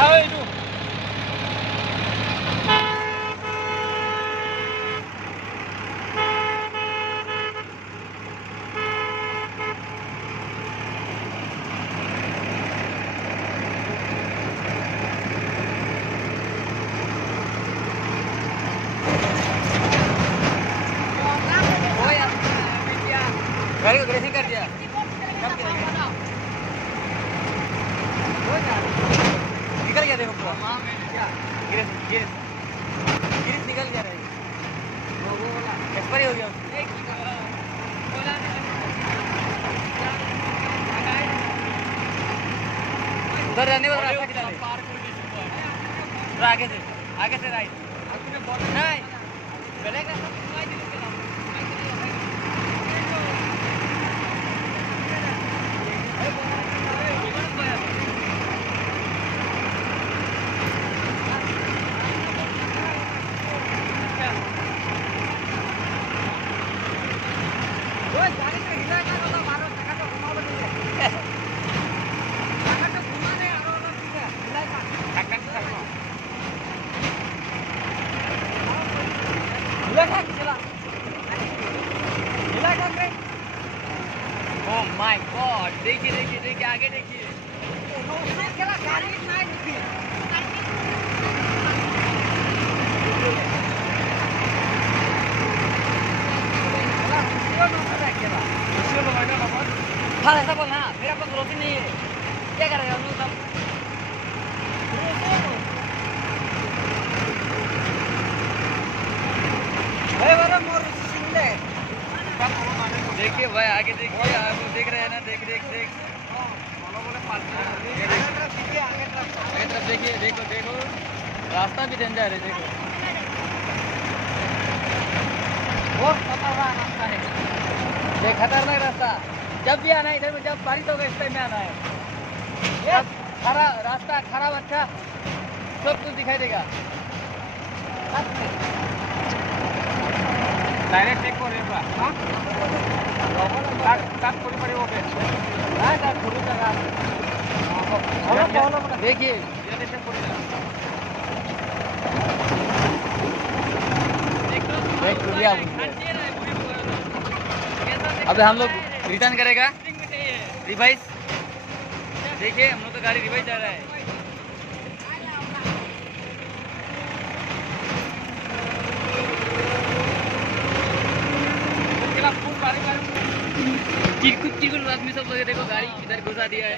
Thôi luôn. गाड़ी को ग्रेसिंग कर दिया। कब गिरेगा? निकल गया देखो पूरा। गिरिस गिरिस गिरिस निकल गया रही। वो वाला एक्सपायरी हो गया उसका। उधर रहने वाला रास्ता किधर है? आगे से राइट। नहीं ब्लैक रास्ता घुमाई दे। Oh my God! देखिए आगे देखिए। हाँ ऐसा बोलना, मेरा कोई भरोसा नहीं है। क्या कर रहे हो हम लोग सब? देखिए भाई आगे देखिए, आपको देख रहे हैं ना? देख आगे तरफ देखिए, देखो रास्ता भी डेंजर है। देखो बहुत खतरनाक रास्ता है, ये खतरनाक रास्ता। जब भी आना है इधर में, जब बारिश होगा इस टाइम में आना है। खरा रास्ता खराब अच्छा सब कुछ दिखाई देगा। डायरेक्ट टेक कर रेबा हां काट कोई पड़े हो गए हां काट थोड़ी जगह देखिए ये देखते पड़े देख लिया। अब हम लोग रिटर्न करेगा रिवाइज। देखिए हम लोग तो गाड़ी रिवाइज जा रहा है। चिरकुट आदमी सब लोग देखो गाड़ी इधर घुसा दिया है।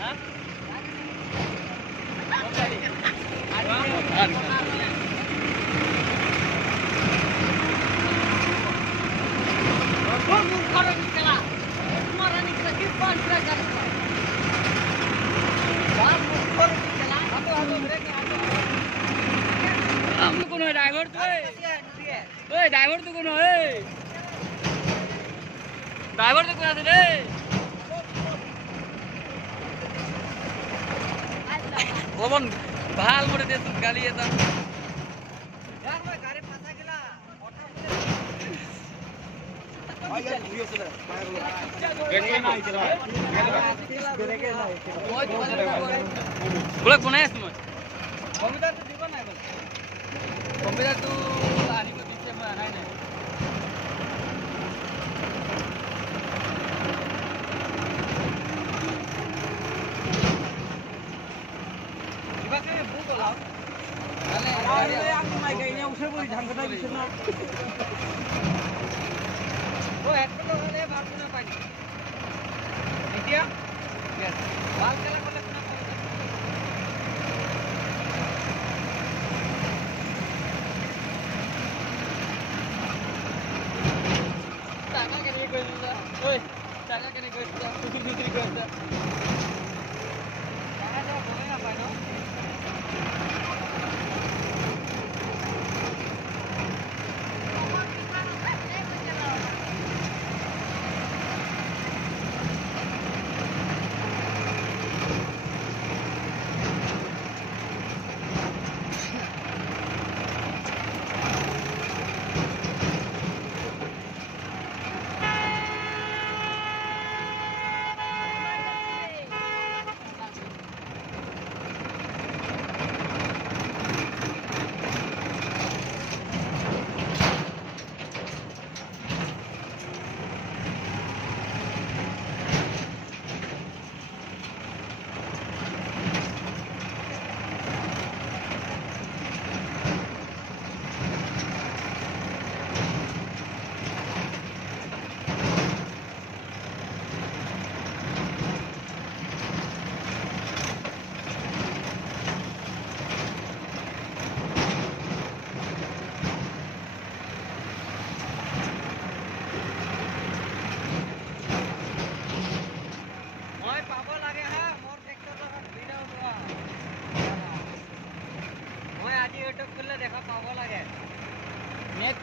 हाँ? ड्राइवर तो कौन है? ड्राइवर तो कौन है? ओवन भाल मोरे देश गाली येता यार मैं गाड़ी फंसा गेला कोण आहेस मग? कॉम्प्युटर तू जीवन आहे बघ। कॉम्प्युटर तू आणि मग दिसते मग नाही नाही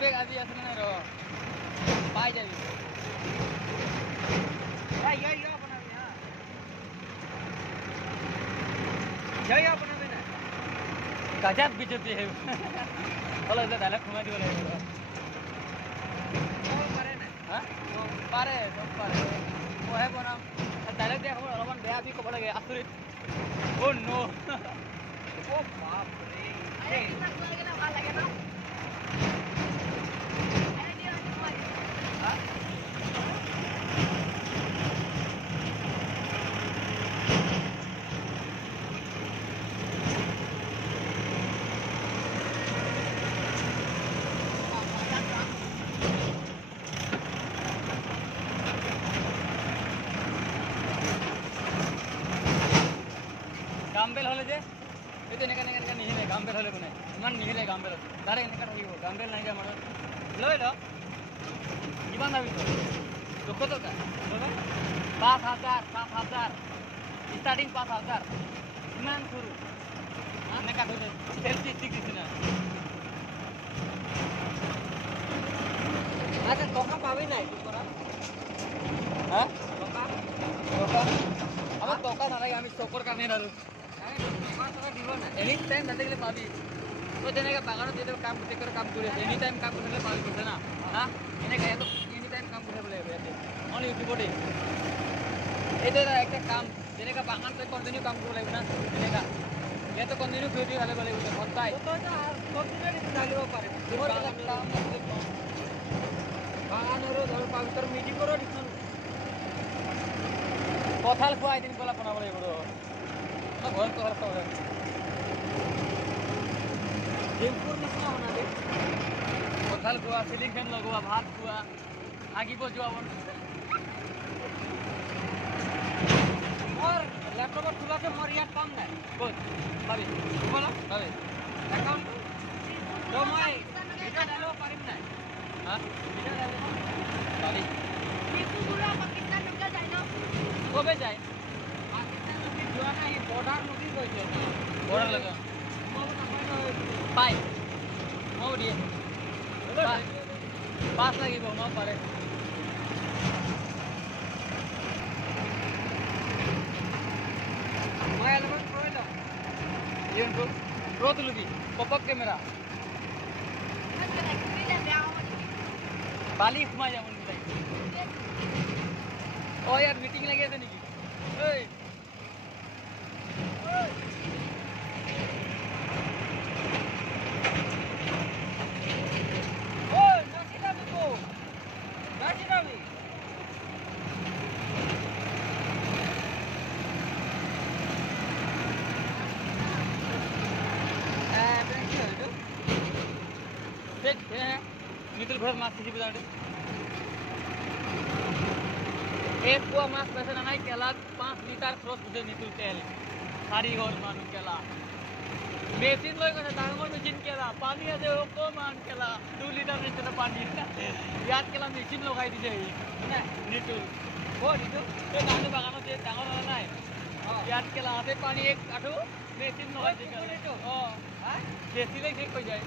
বেগ আজি আছে না র পাই যাবি ভাই ইয়া বানাবি হ্যাঁ ইয়া বানাবি না গজব বিজেপি है বলে যে ডায়লগ ঘুমাই দিব লাগিব ও পারে না হ্যাঁ পারে সব পারে ওহে বনাম ডায়লগ দিয়া খবৰ অলপমান বেয়া বি ক'ব লাগে আচৰিত ও নো ও বাপ ৰে এই লাগে না ভাল লাগে না গাম্বেল হলে যে এই তো এনেকা এনেকা নিহিলে গাম্বেল হলে কোনে ইমান নিহিলে গাম্বেল ডাইৰেক্ট এনেকা থাকিব গাম্বেল নাই যে মানুহ লৈ ল কিমান দাবী তোৰ 200 টকা 5,000 ষ্টাৰ্টিং 5,000 ইমান সৰু এনেকা থৈ চেলফি ষ্টিক দিছে না আচ্ছা টকা পাবি নাই তোৰ পৰা হ্যাঁ টকা আমার টকা নালাগে আমি চকৰ কাৰণে আৰু এনি টাইম নাথাকিলে পাবি তই তেনেকৈ বাগানত যেতিয়া কাম কাম কৰি আছে এনি টাইম কাম কৰিলে পাবি কৈছে না হা এনেকৈ ইয়াত এনি টাইম কাম কৰিব লাগিব ইয়াতে অন ইউটিউবতে এইটো একটা কাম যেনেকৈ বাগান তই কণ্টিনিউ কাম কৰিব লাগিব না তেনেকুৱা ইয়াতে কণ্টিনিউ ভিডিঅ' ঢালিব লাগিব সদায় ঢালিব পাৰে বাগানৰো ধৰ পাবিতৰ মিটিঙৰো দিছোঁ কঁঠাল খোৱা এদিন কলা বনাব লাগিব ঘৰত কঁঠাল খাব লাগিব ডিম্পুৰ নিচিনা বনাবি কঁঠাল খোৱা চিলিং ফেন লগোৱা ভাত খোৱা আগিব যোৱা মোৰ লেপটপত খোলাতে মোৰ ইয়াত পাম নাই ক'ত পাবি বল পাবি একাউণ্ট তো মই ভিডিঅ' ডালিব পাৰিম নাই হা ভিডিঅ' ডালিব পাবি কবে যায় পাকিস্তান নদী যোৱা নাই বৰ্ডাৰ নদী গৈছে বৰ্ডাৰ লগা পাই মই দিয়ে পাছ লাগিব মই পাৰে মই অলপমান কৈ লওঁ ইহঁতক প্ৰ তুলিবি পপক কেমেৰা বালি সোমাই যাব নেকি ও यार मीटिंग लगी আছে নেকি এই ওই নাচিতা তো নাচিতা আমি কি হলো দেখ হ্যাঁ নিতুল ঘর মাছ খেতে যাবে एक कुआ मास पैसे नहीं केला 5 लिटर क्रॉस बुझे नितुल तेल सारी घर मानु केला मेसिन लय गने डांगर मेसिन केला पानी আছে ও মান কেলা 2 লিটার নিতে পানি ইয়াত কেলা মেচিন লগাই দিছে না নিতুল ও নিতুল এ ডাঙৰ বাগানত যে ডাঙৰ হলা নাই ইয়াত কেলা আছে পানি এক আঠু মেচিন লগাই দিছে ও হ্যাঁ বেছিলে ঠিক হৈ যায়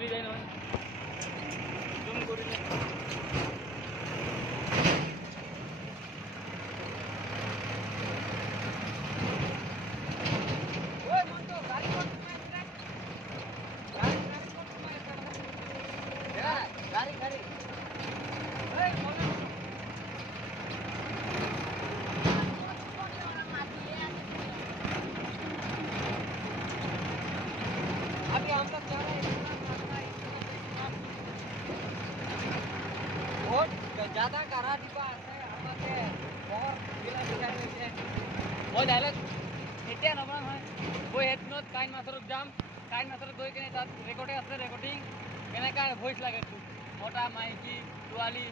চলি যায় নহয় জুম কৰিলে ज़्यादा करा दिपा আছে আমাকে বৰ বিলা বিলাই হৈছে মই ডাইলগ এতিয়া নবনাম হয় মই হেডনত কাইন মাছৰত যাম কাইন মাছৰত গৈ কিনে তাত ৰেকৰ্ডিং আছে ৰেকৰ্ডিং কেনেকা ভইচ লাগে তোক মোটা মাইকি তোৱালি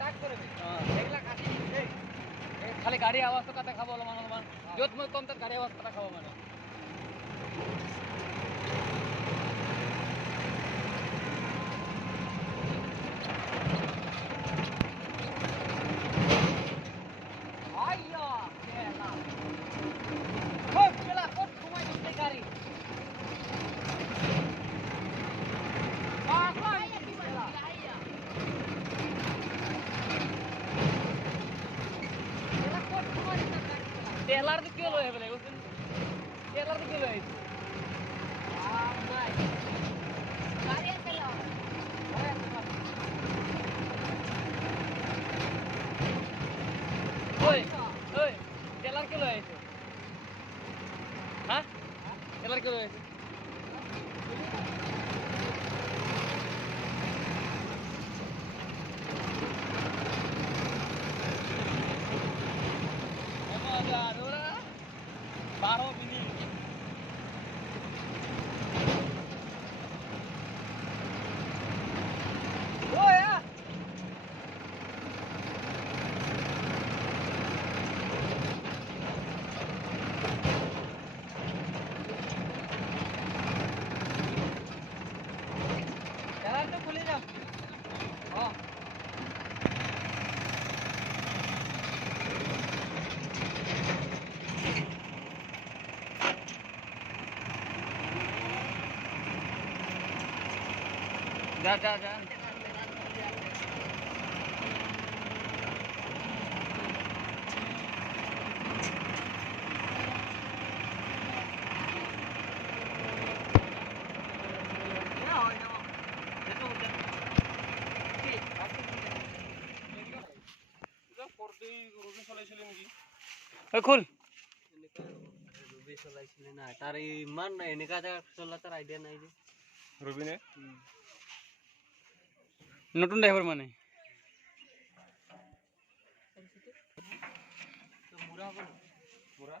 টাক কৰিবি এইবিলাক কাটি দেই খালি গাড়ী আৱাজটো কাটে খাব অলপমান য'ত মই কম তাত গাড়ী আৱাজ কাটা খাব মানে टेलर तो क्यों लोहे बोले उसने टेलर तो क्यों लोहे भाई गाड़ी पे लो ओए ओए टेलर क्यों लोहे हां टेलर क्यों लोहे जा जा जा খুল রবি চলাইছিলে না তার ইমান এনেকা জায়গা চলা তার আইডিয়া নাই যে রবিনে নতুন ড্রাইভার মানে মুরা বল মুরা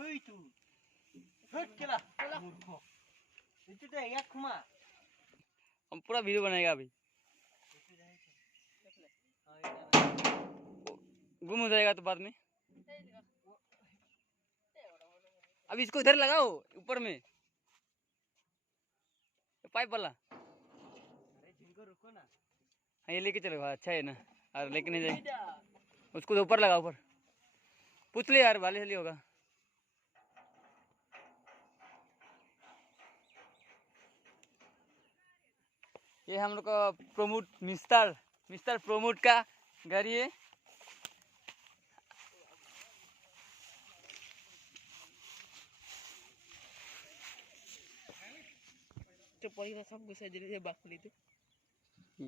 এই তু हट केला मूर्ख इतने तो यार खुमा हम पूरा वीडियो बनाएगा अभी गुम हो जाएगा तो बाद में अब इसको इधर लगाओ ऊपर में पाइप वाला अरे जिनको रुको ना हाँ ये लेके चलो अच्छा है ना और लेके नहीं जाए उसको ऊपर लगाओ ऊपर पूछ ले यार वाले से होगा ये हम लोग का प्रमोट मिस्टर प्रमोट का गाड़ी है तो परिवार सब कुछ है जल्दी से बात ली थी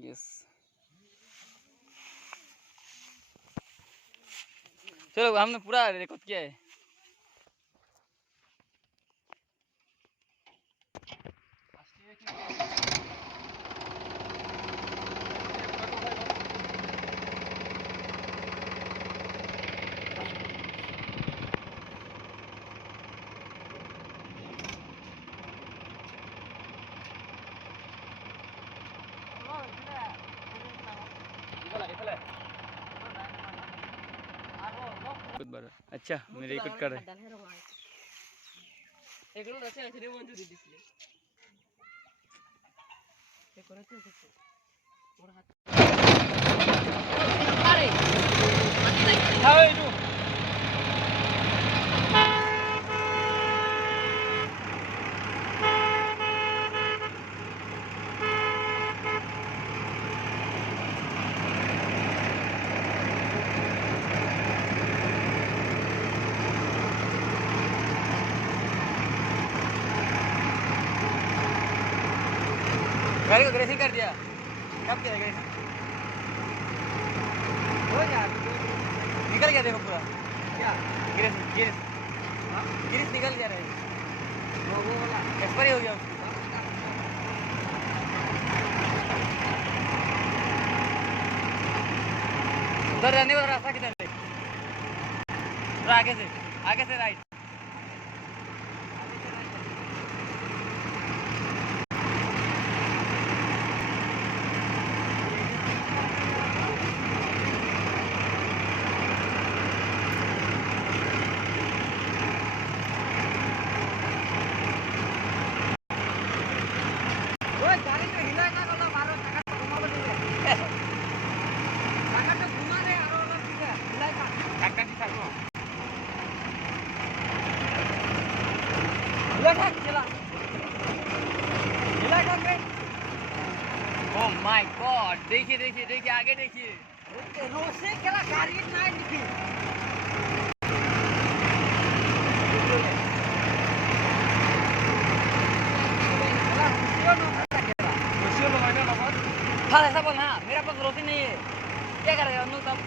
यस चलो हमने पूरा रिकॉर्ड किया है अच्छा मेरे रिकॉर्ड कर रहे गाड़ी को ग्रेसिंग कर दिया। कब किया ग्रेसिंग? हो यार निकल गया देखो पूरा। क्या गिरिस गिरिस गिरिस निकल गया रहा है। वो वाला एक्सपायरी हो गया उसका। उधर रहने वाला रास्ता किधर है? आगे से राइट। Oh my God! देखिए देखिए देखिए आगे देखिए। रोसे केला गाड़ी नहीं दिखी। हाँ ऐसा बोल हाँ मेरा पास रोसी नहीं है। क्या करेगा हम लोग तब?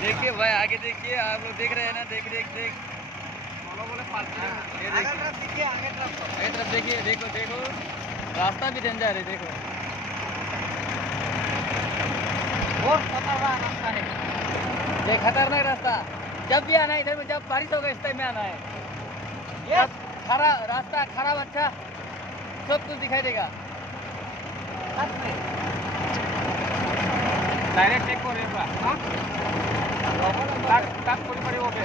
देखिए भाई आगे देखिए आप लोग देख रहे हैं ना देख देख देख आगे तरफ देखिए देखो देखो रास्ता भी डेंजर है देखो बहुत खतरनाक रास्ता है ये खतरनाक रास्ता जब भी आना है इधर में जब बारिश होगा इस टाइम में आना है ये खरा रास्ता खराब अच्छा सब कुछ दिखाई देगा डायरेक्ट चेक करो एक बार हाँ ताक पूरी पड़ी ओके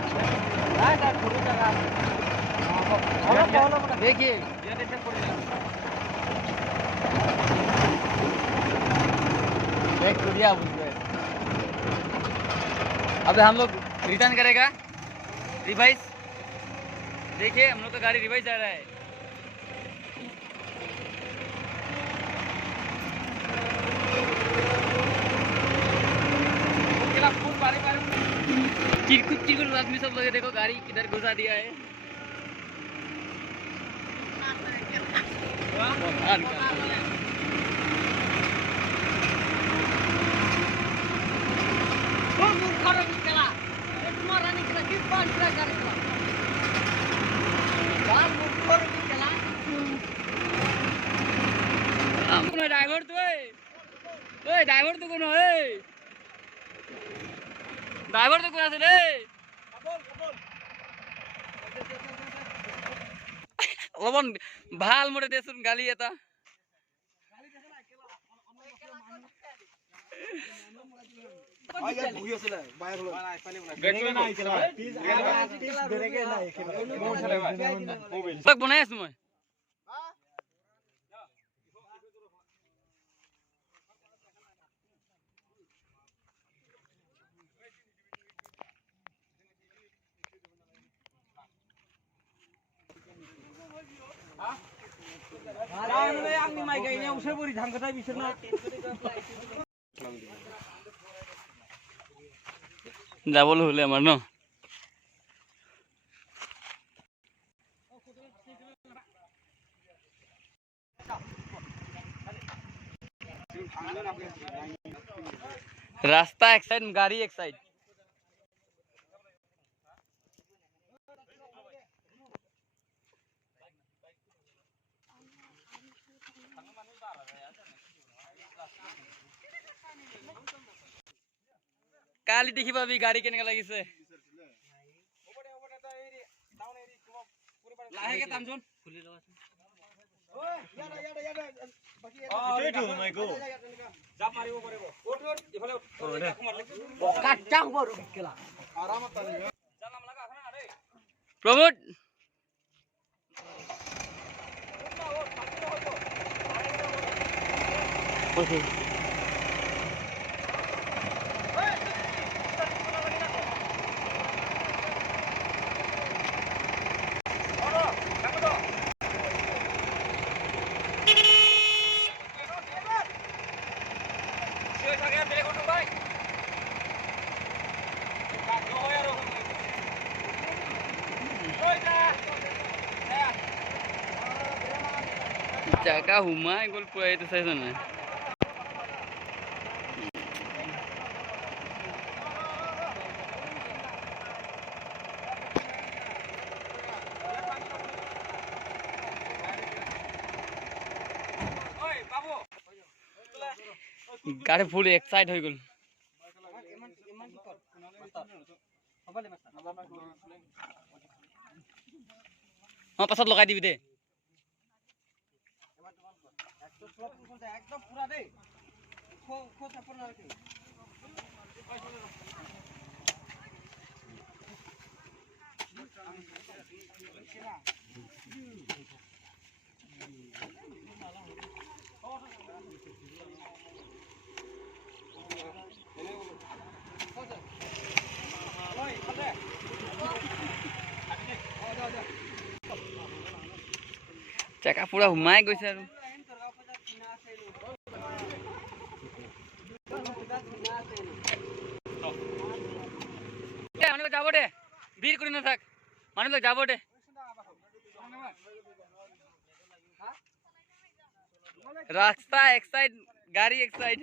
हाँ ताक पूरी जगह देखिए ये देखिए पूरी जगह देख तो दिया उसमें अब हम लोग रिटर्न करेगा रिवाइज देखिए हम लोग का गाड़ी रिवाइज जा रहा है चिरकुट आदमी सब लोग देखो गाड़ी किधर घुसा दिया है ड्राइवर तो कौन है ड्राइवर तो कौन है লবণ ভাল মরে দেছুন গালি এটা বনাই আছো মই आंनि माइ गायनायावसो बोरै थांगोथाय बिसोरना যাবলৈ হলে আমাৰ ন रास्ता एक साइड गाड़ी एक साइड काली देखी पाबी गाड़ी केने लागिसे लाहेके तामजोन खुली लवास ओय याडा याडा याडा बाकी এটা তো মাই গো জাপ মারিব পারিব ওট ওট ইফালে কাটটা হবো কেলা আরামত তানি জানাম লাগা এখন আরে প্রমোট ওকে জাগা সোমাই গ'ল পুৰা এইটো চাইছ নাই গাড়ী ফুল এক্সাইট হৈ গ'ল অঁ পাছত লগাই দিবি দেই একদম পুরা দে চেকা পুৰা সোমাই গৈছে আৰু মানুহ যাব দে ভিৰ কৰি নাথাক মানুহ যাব দে রাস্তা এক সাইড গাড়ি এক সাইড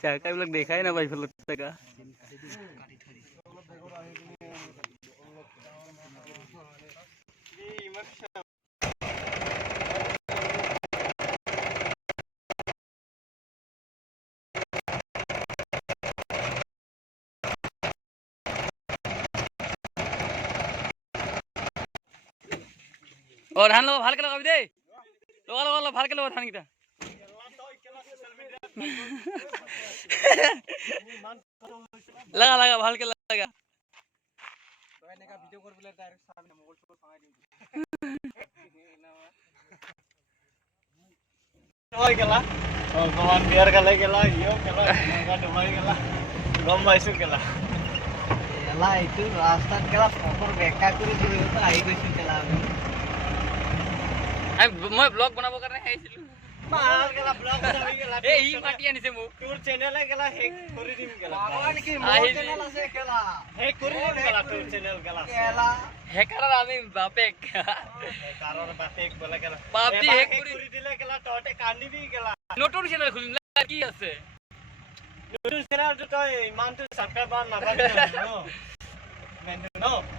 চাকা বিলাক দেখাই না ভাই ফেলত চাকা और ধান লগাব ভালকে লগাবি দেই লগা ভালকে লগা ধান কিটা লাগা ভালকে লাগা ভিডিও করবলে ডাইরেক্ট সামনে মোবাইল ফটো ফাঙাই দিও হৈ গেলা ভগৱান বিয়াৰ গালে গেলা ইও গেলা গা ডুবাই গেলা গম পাইছো গেলা এলা এইটো ৰাস্তাত গেলা ফটোৰ বেকা কৰি দিলে তো আহি গৈছিল গেলা মই ব্লগ বনাবৰ কাৰণে আহিছিলো মাৰ গেলা ব্লগ হৈ গেলা এই ই মাটি আনিছে মোক তোৰ চেনেলে গেলা হেক কৰি দিম গেলা ভগৱান কি মোৰ চেনেল আছে গেলা হেক কৰি দিম গেলা তোৰ চেনেল গেলা গেলা হেকাৰৰ আমি বাপেক হেকাৰৰ বাপেক বলে গেলা পাপজি হেক কৰি দিলে গেলা তহঁতে কান্দিবি গেলা নতুন চেনেল খুলিম কি আছে নতুন চেনেল তো তই ইমানটো সাবস্ক্ৰাইবাৰ নাপাবি ন মেনু ন